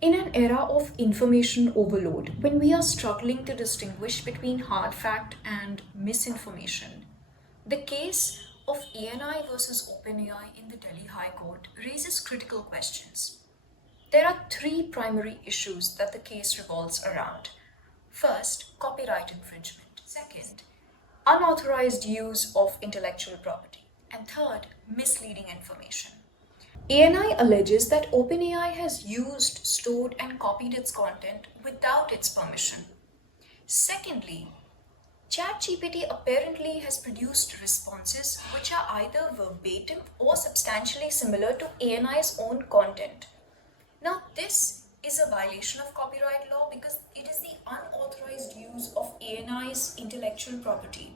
In an era of information overload, when we are struggling to distinguish between hard fact and misinformation, the case of ANI versus OpenAI in the Delhi High Court raises critical questions. There are three primary issues that the case revolves around. First, copyright infringement. Second, unauthorized use of intellectual property. And third, misleading information. ANI alleges that OpenAI has used, stored, and copied its content without its permission. Secondly, ChatGPT apparently has produced responses which are either verbatim or substantially similar to ANI's own content. Now, this is a violation of copyright law because it is the unauthorized use of ANI's intellectual property.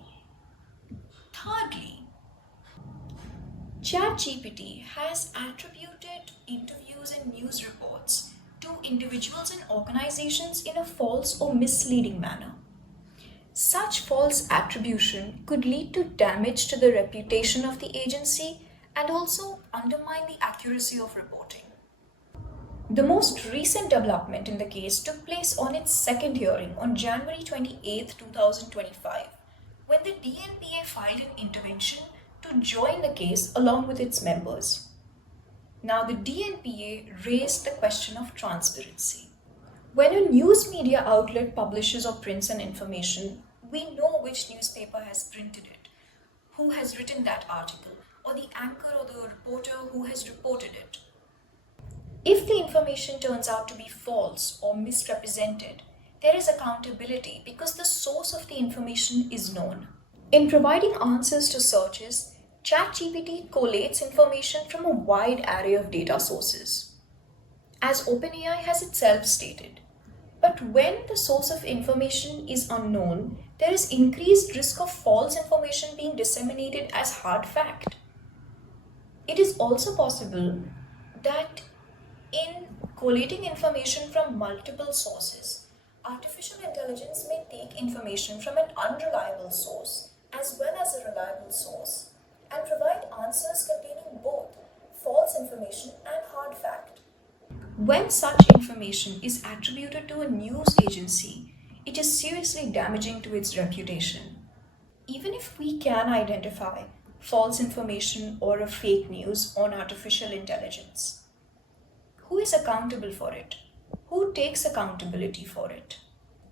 Thirdly, ChatGPT has attributed interviews and news reports to individuals and organizations in a false or misleading manner. Such false attribution could lead to damage to the reputation of the agency and also undermine the accuracy of reporting. The most recent development in the case took place on its second hearing on January 28, 2025, when the DNPA filed an intervention to join the case along with its members. Now, the DNPA raised the question of transparency. When a news media outlet publishes or prints an information, we know which newspaper has printed it, who has written that article, or the anchor or the reporter who has reported it. If the information turns out to be false or misrepresented, there is accountability because the source of the information is known. In providing answers to searches, ChatGPT collates information from a wide array of data sources, as OpenAI has itself stated. But when the source of information is unknown, there is increased risk of false information being disseminated as hard fact. It is also possible that in collating information from multiple sources, artificial intelligence may take information from an unreliable source as well as a reliable source and provide answers containing both false information and hard fact. When such information is attributed to a news agency, it is seriously damaging to its reputation. Even if we can identify false information or a fake news on artificial intelligence, who is accountable for it? Who takes accountability for it?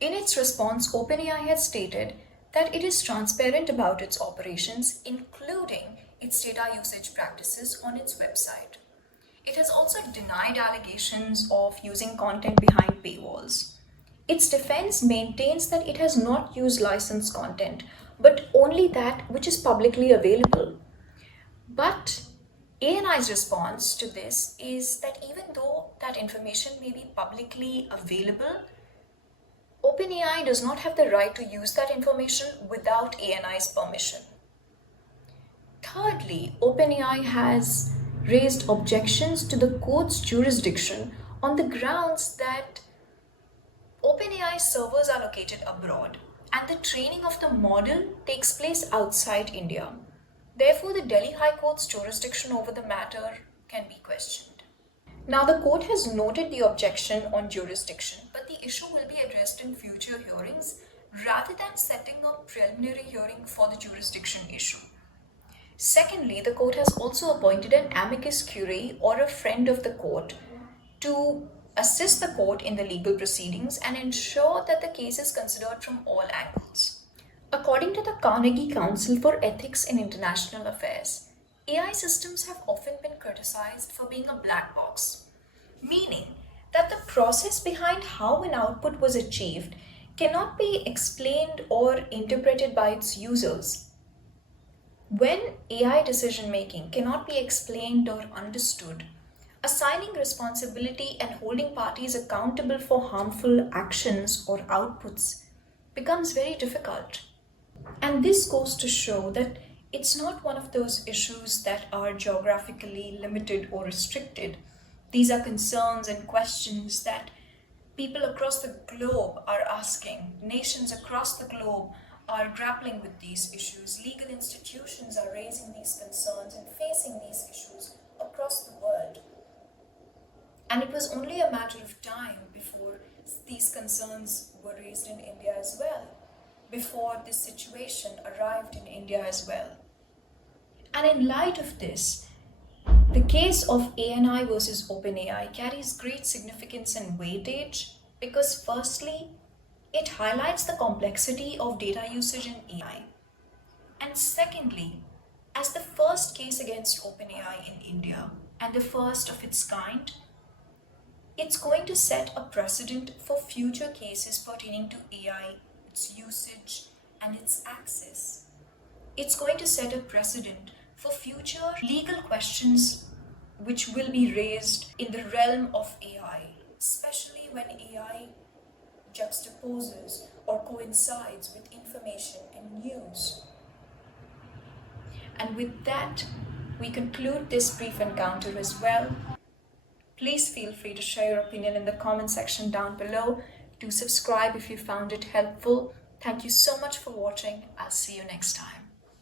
In its response, OpenAI has stated that it is transparent about its operations, including its data usage practices on its website. It has also denied allegations of using content behind paywalls. Its defense maintains that it has not used licensed content, but only that which is publicly available. But ANI's response to this is that even though that information may be publicly available, OpenAI does not have the right to use that information without ANI's permission. Thirdly, OpenAI has raised objections to the court's jurisdiction on the grounds that OpenAI servers are located abroad and the training of the model takes place outside India. Therefore, the Delhi High Court's jurisdiction over the matter can be questioned. Now, the court has noted the objection on jurisdiction, but the issue will be addressed in future hearings rather than setting a preliminary hearing for the jurisdiction issue. Secondly, the court has also appointed an amicus curiae or a friend of the court to assist the court in the legal proceedings and ensure that the case is considered from all angles. According to the Carnegie Council for Ethics in International Affairs, AI systems have often been criticized for being a black box, meaning that the process behind how an output was achieved cannot be explained or interpreted by its users. When AI decision making cannot be explained or understood, assigning responsibility and holding parties accountable for harmful actions or outputs becomes very difficult. And this goes to show that it's not one of those issues that are geographically limited or restricted. These are concerns and questions that people across the globe are asking. Nations across the globe are grappling with these issues. Legal institutions are raising these concerns and facing these issues across the world. And it was only a matter of time before these concerns were raised in India as well, before this situation arrived in India as well. And in light of this, the case of ANI versus OpenAI carries great significance and weightage because, firstly, it highlights the complexity of data usage in AI. And secondly, as the first case against OpenAI in India and the first of its kind, it's going to set a precedent for future cases pertaining to AI, its usage, and its access. It's going to set a precedent for future legal questions which will be raised in the realm of AI, especially when AI juxtaposes or coincides with information and news. And with that, we conclude this brief encounter as well. Please feel free to share your opinion in the comment section down below. Do subscribe if you found it helpful. Thank you so much for watching. I'll see you next time.